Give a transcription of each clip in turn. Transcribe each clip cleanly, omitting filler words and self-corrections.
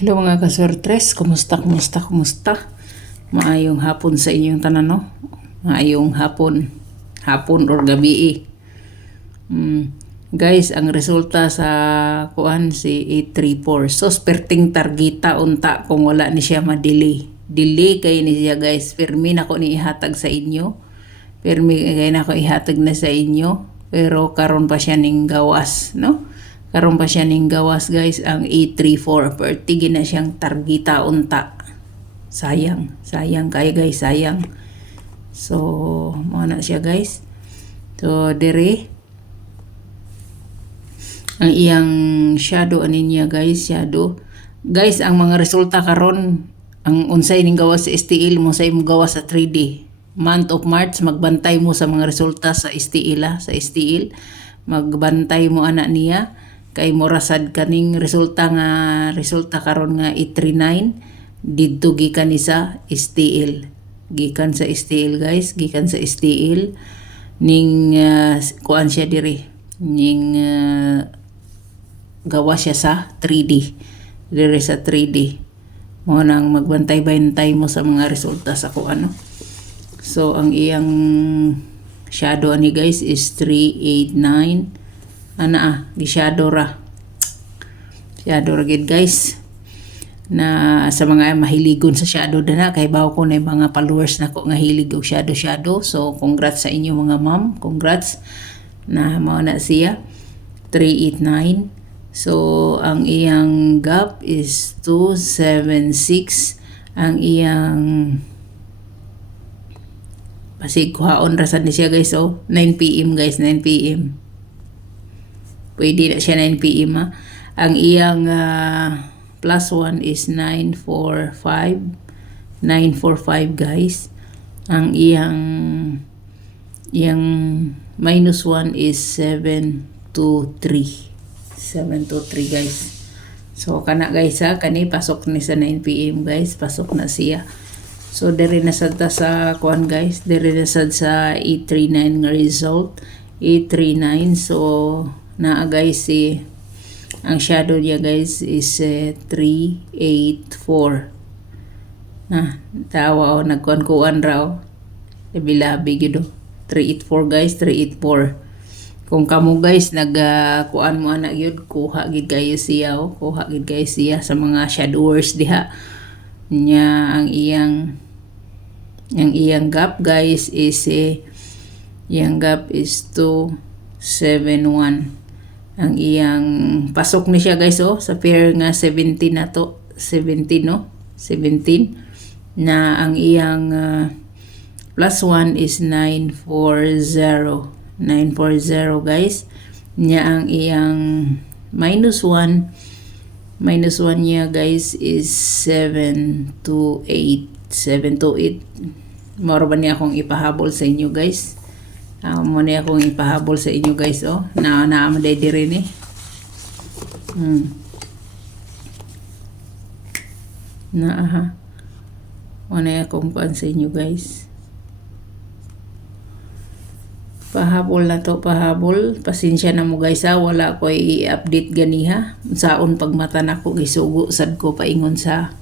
Hello mga kaswertres, kumusta? Maayong hapon sa inyong tanan, no? Maayong hapon or gabi. Guys, ang resulta sa kuan si 834. So, perting targeta unta kung wala ni siya ma-delay. Delay kay ni siya guys, permi na ko ni ihatag sa inyo. Permi kay na ko ihatag na sa inyo. Pero karon pa siya ning gawas, no? Karon pa siya ning gawas guys ang 834. Pertige na siyang targeta unta. Sayang kay guys, sayang. So, mo na siya guys. So, dire ang iyang shadow aninya guys, shadow. Guys, ang mga resulta karon, ang unsay ning gawas sa STL mo sa imo gawas sa 3D. Month of March magbantay mo sa mga resulta sa STL, magbantay mo ana niya kay morasad kaning resulta karon nga 839 didto gikan ni sa STL. Gikan sa STL guys, gikan sa STL ning kuan siya diri. Ning gawa siya sa 3D. Diri sa 3D. Mo nang magbantay-bantay mo sa mga resulta sa kuan, no? So ang iyang shadow ani guys is 389. Di shadow ra gid guys, na sa mga mahiligon sa shadow dana kay bawo ko na mga followers nako nga hilig og shadow. So congrats sa inyo mga ma'am, congrats na mao na siya 389. So ang iyang gap is 276. Ang iyang pasig kuhaon ra sad ni siya guys, 9 PM guys, 9 PM. Pwede na siya 9 PM ha. Ang iyang plus 1 is 945 guys. Ang iyang minus 1 is 723 guys. So kana guys ha, kani pasok ni sa 9 PM guys, pasok na siya. So diri na sad ta sa kuan guys, diri na sad sa 839 nga result, 839. So naa guys ang shadow niya guys is 384. Tawa nagkuan raw. Labi gyud 384 guys, 384. Kung kamo guys kuan mo ana gyud, kuha gid kayo siya, kuha gid kayo siya sa mga shadowers diha. Nya ang iyang gap guys is iyang gap is 271. Ang iyang pasok ni siya guys sa pair nga 17 na to, 17 no, 17 na ang iyang plus 1 is 940 guys. Nya ang iyang minus 1 niya guys is 728. Moro ba niya akong ipahabol sa inyo guys? Mo niya akong ipahabol sa inyo guys, na maday diri ni. Mo niya akong kuan sa inyo guys. Pahabol na to, pahabol. Pasensya na mo guys ha, wala ko i-update ganiha. Saon pagmata nako gisugo sad ko paingon sa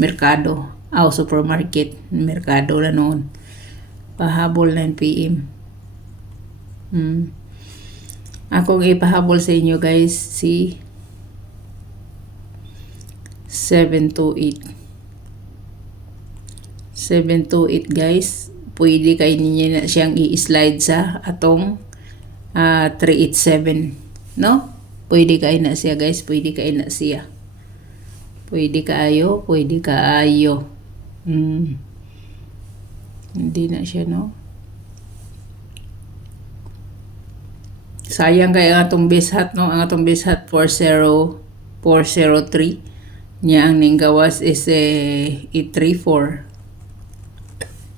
merkado, supermarket, merkado na noon. Pahabol 9 PM. Akong ipahabol sa inyo guys si 728 guys. Pwede kay ninyo na siyang i-slide sa atong 387, no? Pwede kay na siya guys, pwede kaayo. Hindi na siya, no? Sayang kay ang atong base hat, no? Ang atong base hat 403 nya ang ning gawas is 834.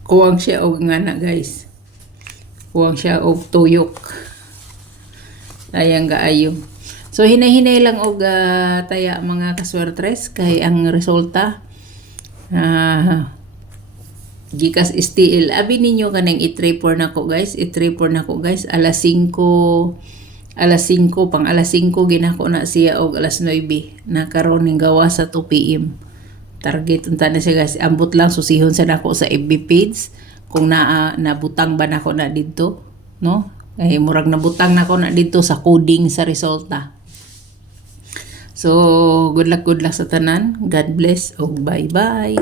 Kuwang siya og ngana guys. Kuwang siya og tuyok. Sayang kaayo. So hinay-hinay lang og taya mga kaswertres kay ang resulta gikas STL. Abi ninyo kanang 834 nako guys, alas 5 alas 5, pang alas 5 ginako na siya og alas 9 na karon ning gawa sa 2 PM. Target unta na siya guys, ambot lang susihon sa nako sa FB page kung nabutang ba nako na didto, no? Ay murag nabutang nako na didto sa coding sa resulta. So good luck sa tanan. God bless. Oh, bye bye.